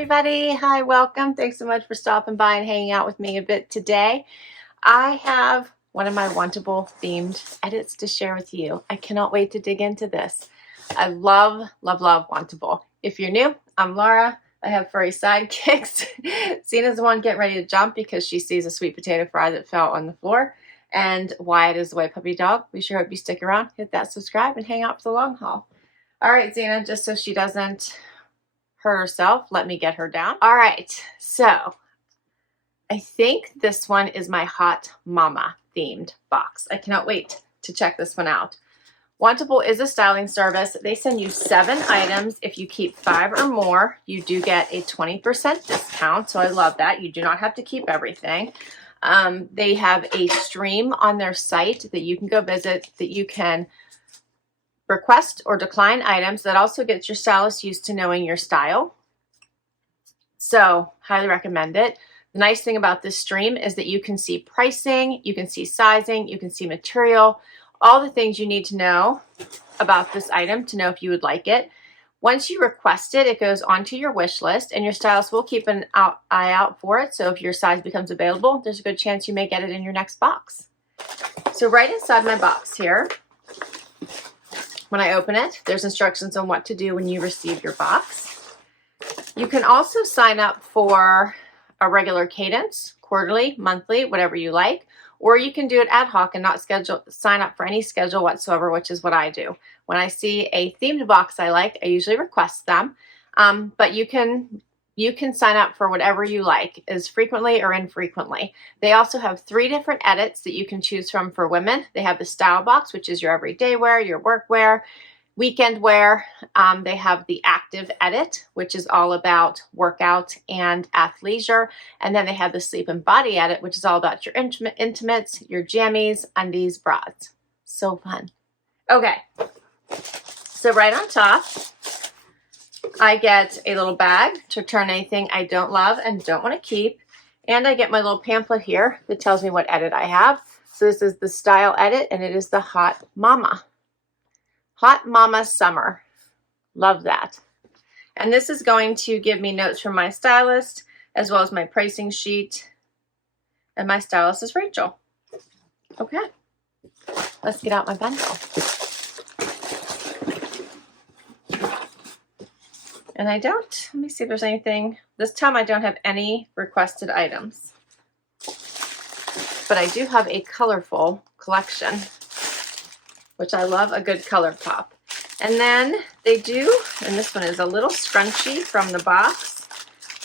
everybody. Hi, welcome. Thanks so much for stopping by and hanging out with me a bit today. I have one of my Wantable themed edits to share with you. I cannot wait to dig into this. I love Wantable. If you're new, I'm Laura. I have furry sidekicks. Cena's the one getting ready to jump because she sees a sweet potato fry that fell on the floor. And Wyatt is the white puppy dog. We sure hope you stick around, hit that subscribe, and hang out for the long haul. All right, Zena, just so she doesn't hurt herself, let me get her down. All right, so I think this one is my Hot Mama themed box. I cannot wait to check this one out. Wantable is a styling service. They send you 7 items. If you keep 5 or more, you do get a 20% discount. So I love that. You do not have to keep everything. They have a stream on their site that you can go visit, that you can request or decline items. That also gets your stylist used to knowing your style. So highly recommend it. The nice thing about this stream is that you can see pricing, you can see sizing, you can see material, all the things you need to know about this item to know if you would like it. Once you request it, it goes onto your wish list and your stylist will keep an eye out for it. So if your size becomes available, there's a good chance you may get it in your next box. So right inside my box here, when I open it, there's instructions on what to do when you receive your box. You can also sign up for a regular cadence, quarterly, monthly, whatever you like, or you can do it ad hoc and not sign up for any schedule whatsoever, which is what I do. When I see a themed box I like, I usually request them, but you can sign up for whatever you like, as frequently or infrequently. They also have 3 different edits that you can choose from for women. They have the style box, which is your everyday wear, your work wear, weekend wear. They have the active edit, which is all about workout and athleisure. And then they have the sleep and body edit, which is all about your intimates, your jammies, undies, bras. So fun. Okay, so right on top, I get a little bag to return anything I don't love and don't want to keep. And I get my little pamphlet here that tells me what edit I have. So this is the style edit, and it is the Hot Mama. Hot Mama Summer. Love that. And this is going to give me notes from my stylist, as well as my pricing sheet. And my stylist is Rachael. Okay, let's get out my bundle. And I don't, let me see if there's anything. This time I don't have any requested items. But I do have a colorful collection, which I love a good color pop. And then they do, and this one is a little scrunchy from the box,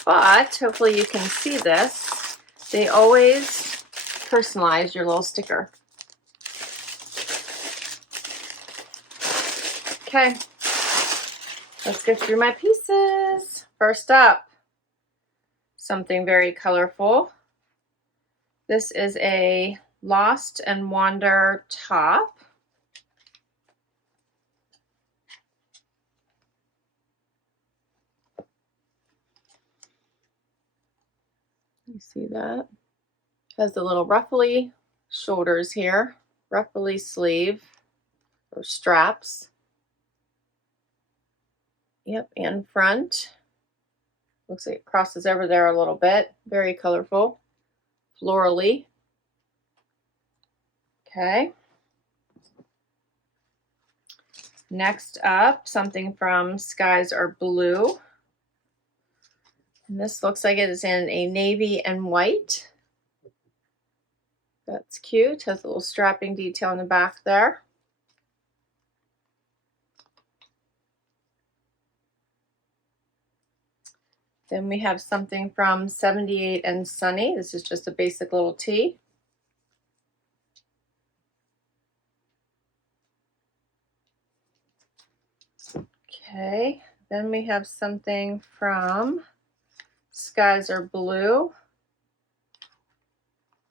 but hopefully you can see this. They always personalize your little sticker. Okay, let's go through my pieces. First up, something very colorful. This is a Lost and Wander top. You see that? Has the little ruffly shoulders here, ruffly sleeve or straps. Yep, and front. Looks like it crosses over there a little bit. Very colorful, florally. Okay. Next up, something from Skies Are Blue. And this looks like it is in a navy and white. That's cute. Has a little strapping detail in the back there. Then we have something from 78 and Sunny. This is just a basic little tee. Okay, then we have something from Skies Are Blue.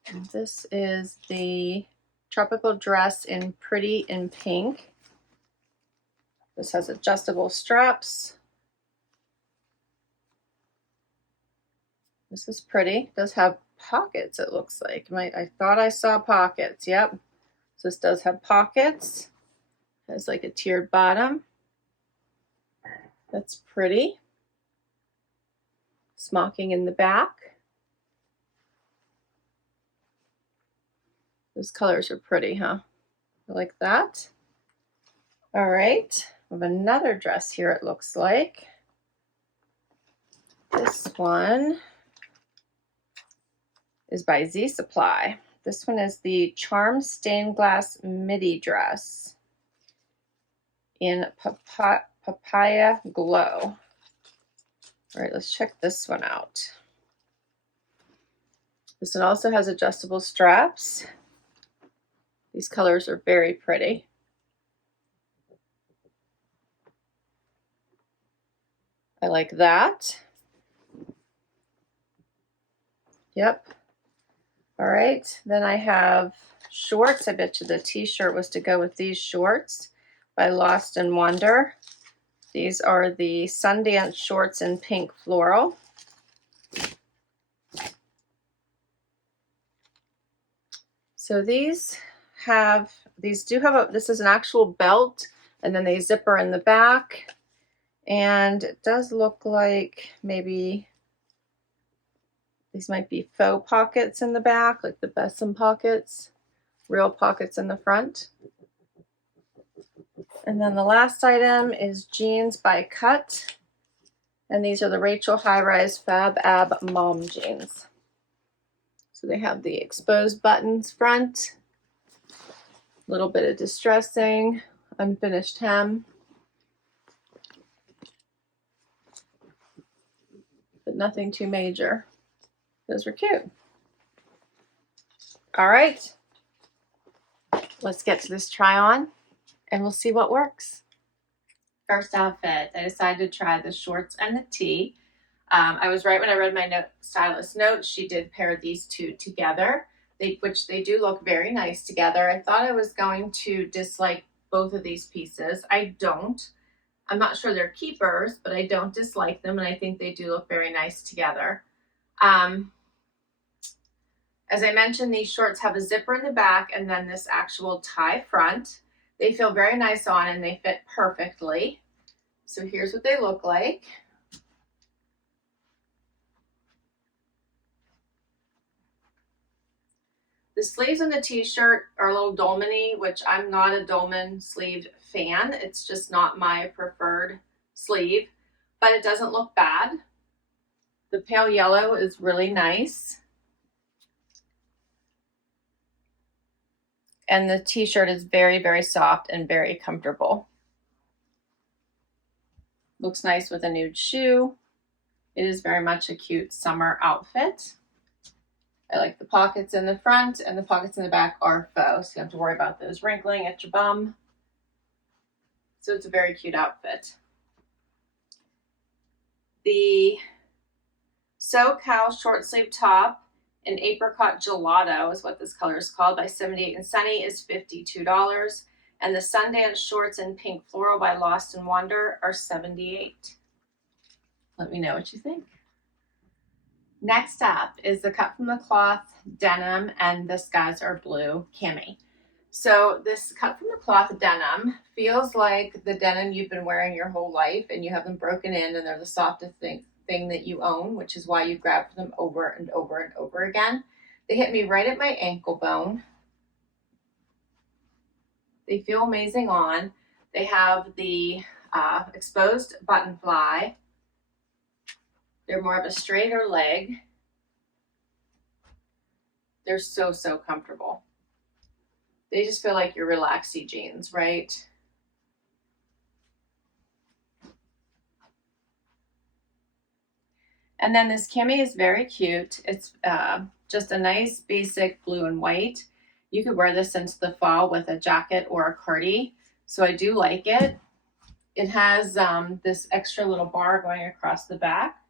And this is the tropical dress in Pretty in Pink. This has adjustable straps. This is pretty. It does have pockets, it looks like. I thought I saw pockets. Yep. So this does have pockets. Has like a tiered bottom. That's pretty. smocking in the back. Those colors are pretty, huh? I like that. All right, we have another dress here, it looks like. This one is by Z Supply. This one is the Charm Stained Glass Midi dress in Papaya Glow. All right, let's check this one out. This one also has adjustable straps. These colors are very pretty. I like that. Yep. All right, then I have shorts. I bet you the t-shirt was to go with these shorts by Lost in Wonder. These are the Sundance shorts in pink floral. So these do have this is an actual belt, and then they zipper in the back, and it does look like maybe these might be faux pockets in the back, like the besom pockets, real pockets in the front. And then the last item is jeans by Cut, and these are the Rachael High Rise Fab Ab Mom jeans. So they have the exposed buttons front, a little bit of distressing, unfinished hem, but nothing too major. Those are cute. All right, let's get to this try on and we'll see what works. First outfit, I decided to try the shorts and the tee. I was right when I read my stylist notes. She did pair these two together, which they do look very nice together. I thought I was going to dislike both of these pieces. I don't. I'm not sure they're keepers, but I don't dislike them, and I think they do look very nice together. As I mentioned, these shorts have a zipper in the back and then this actual tie front. They feel very nice on and they fit perfectly. So here's what they look like. The sleeves on the t-shirt are a little dolman-y, which I'm not a dolman sleeved fan. It's just not my preferred sleeve, but it doesn't look bad. The pale yellow is really nice. And the t-shirt is very, very soft and very comfortable. Looks nice with a nude shoe. It is very much a cute summer outfit. I like the pockets in the front, and the pockets in the back are faux, so you don't have to worry about those wrinkling at your bum. So it's a very cute outfit. The SoCal short sleeve top in Apricot Gelato is what this color is called, by 78 and Sunny, is $52. And the Sundance shorts in pink floral by Lost in Wonder are $78. Let me know what you think. Next up is the Cut from the Cloth denim, and the skies are blue Cami. So this Cut from the Cloth denim feels like the denim you've been wearing your whole life, and you have them broken in, and they're the softest thing that you own, which is why you grab for them over and over and over again. They hit me right at my ankle bone. They feel amazing on. They have the exposed button fly. They're more of a straighter leg. They're so, so comfortable. They just feel like your relaxy jeans, right? And then this Cami is very cute. It's just a nice basic blue and white. You could wear this into the fall with a jacket or a cardi. So I do like it. It has this extra little bar going across the back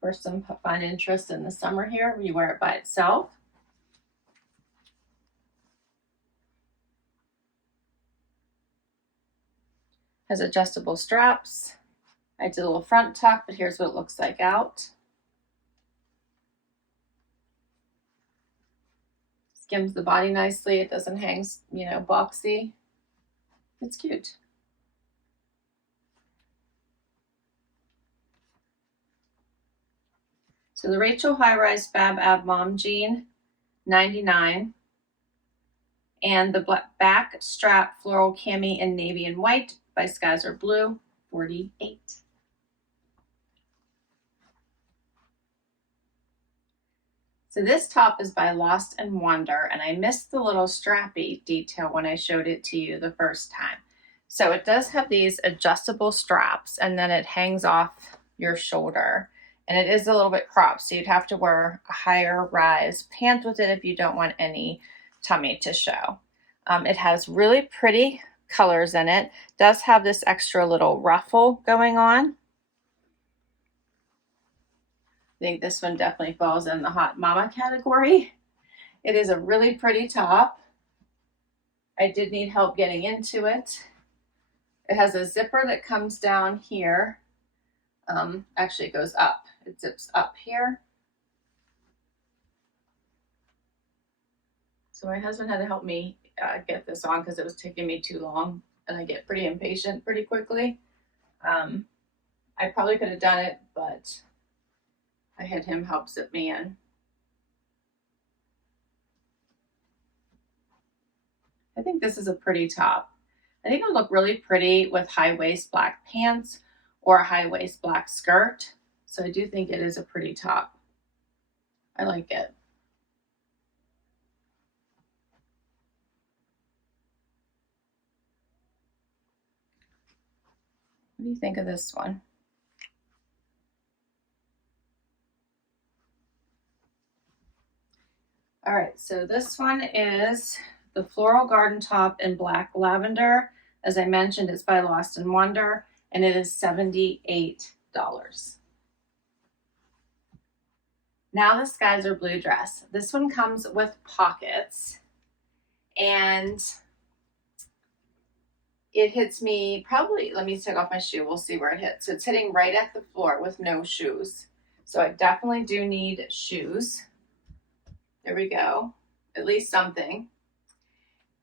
for some fun interest in the summer here where you wear it by itself. Has adjustable straps. I did a little front tuck, but here's what it looks like out. Skims the body nicely. It doesn't hang, boxy. It's cute. So the Rachael High Rise Fab Ab Mom Jean, $99. And the back strap Floral Cami in navy and white by Skies Are Blue, $48. So this top is by Lost and Wonder, and I missed the little strappy detail when I showed it to you the first time. So it does have these adjustable straps, and then it hangs off your shoulder, and it is a little bit cropped, so you'd have to wear a higher rise pant with it if you don't want any tummy to show. It has really pretty colors in it. Does have this extra little ruffle going on. I think this one definitely falls in the hot mama category. It is a really pretty top. I did need help getting into it. It has a zipper that comes down here. Actually, it goes up. It zips up here. So my husband had to help me get this on because it was taking me too long, and I get pretty impatient pretty quickly. I probably could have done it, but I had him help zip me in. I think this is a pretty top. I think it would look really pretty with high waist black pants or a high waist black skirt. So I do think it is a pretty top. I like it. What do you think of this one? All right, so this one is the Floral Garden Top in Black Lavender. As I mentioned, it's by Lost and Wonder, and it is $78. Now the Skies Are Blue dress. This one comes with pockets, and it hits me probably, let me take off my shoe, we'll see where it hits. So it's hitting right at the floor with no shoes. So I definitely do need shoes. There we go, at least something.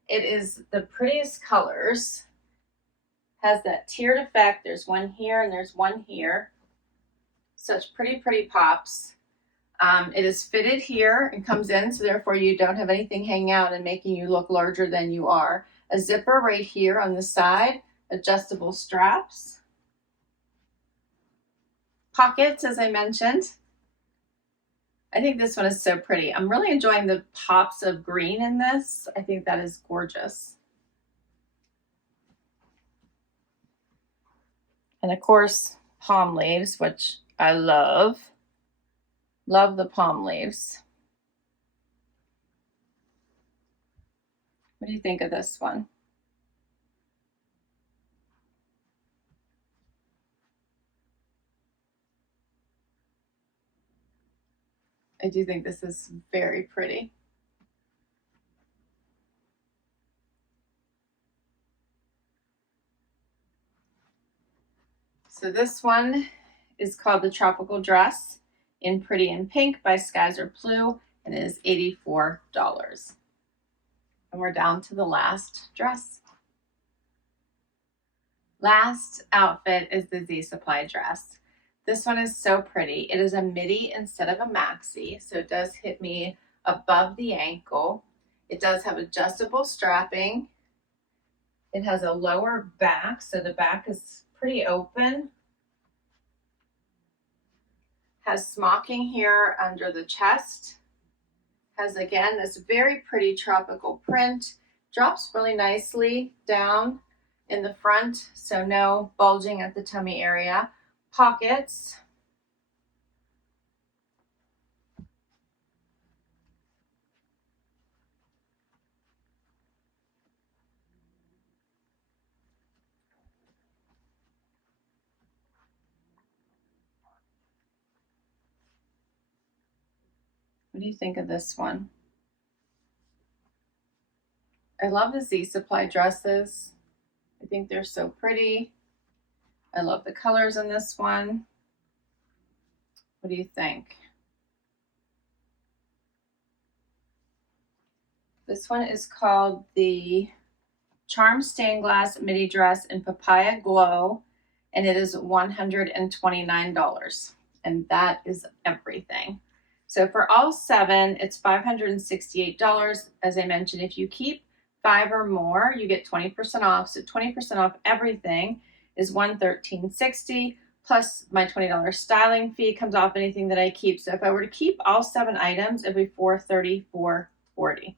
It is the prettiest colors. Has that tiered effect. There's one here and there's one here. Such pretty pops. It is fitted here and comes in, so therefore you don't have anything hanging out and making you look larger than you are. A zipper right here on the side, adjustable straps. Pockets, as I mentioned. I think this one is so pretty. I'm really enjoying the pops of green in this. I think that is gorgeous. And of course, palm leaves, which I love. Love the palm leaves. What do you think of this one? I do think this is very pretty. So this one is called the Tropical Dress in Pretty in Pink by Skies Are Blue, and it is $84. And we're down to the last dress. Last outfit is the Z Supply dress. This one is so pretty. It is a midi instead of a maxi, so it does hit me above the ankle. It does have adjustable strapping. It has a lower back, so the back is pretty open. Has smocking here under the chest. Has, again, this very pretty tropical print. Drops really nicely down in the front, so no bulging at the tummy area. Pockets. What do you think of this one? I love the Z Supply dresses. I think they're so pretty. I love the colors in this one. What do you think? This one is called the Charm Stained Glass Midi Dress in Papaya Glow, and it is $129. and that is everything. So for all 7, it's $568. As I mentioned, if you keep 5 or more, you get 20% off. So 20% off everything is $113.60, plus my $20 styling fee comes off anything that I keep. So if I were to keep all 7 items, it'd be $434.40.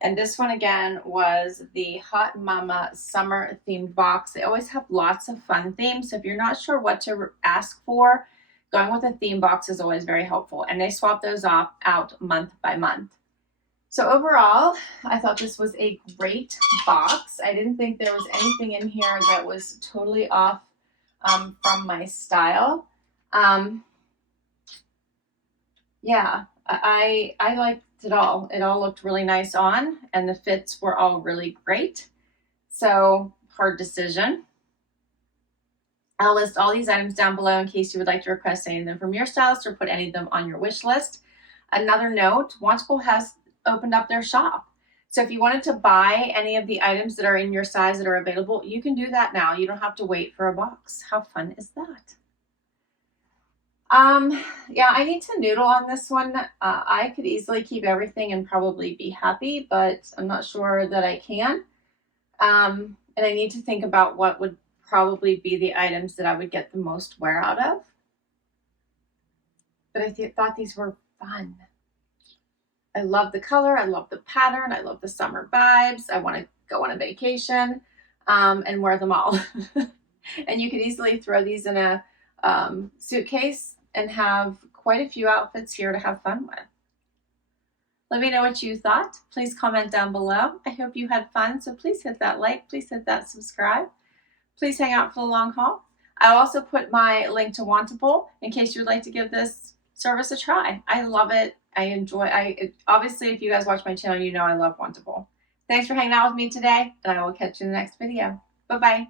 And this one again was the Hot Mama Summer Themed Box. They always have lots of fun themes. So if you're not sure what to ask for, going with a theme box is always very helpful. And they swap those out month by month. So overall, I thought this was a great box. I didn't think there was anything in here that was totally off from my style. Yeah, I liked it all. It all looked really nice on, and the fits were all really great. So, hard decision. I'll list all these items down below in case you would like to request any of them from your stylist or put any of them on your wish list. Another note, Wantable has opened up their shop. So if you wanted to buy any of the items that are in your size that are available, you can do that now. You don't have to wait for a box. How fun is that? Yeah, I need to noodle on this one. I could easily keep everything and probably be happy, but I'm not sure that I can. And I need to think about what would probably be the items that I would get the most wear out of. But I thought these were fun. I love the color. I love the pattern. I love the summer vibes. I want to go on a vacation and wear them all. And you could easily throw these in a suitcase and have quite a few outfits here to have fun with. Let me know what you thought. Please comment down below. I hope you had fun. So please hit that like. Please hit that subscribe. Please hang out for the long haul. I'll also put my link to Wantable in case you would like to give this service a try. I love it. I enjoy obviously, if you guys watch my channel, you know I love Wantable. Thanks for hanging out with me today, and I will catch you in the next video. Bye-bye.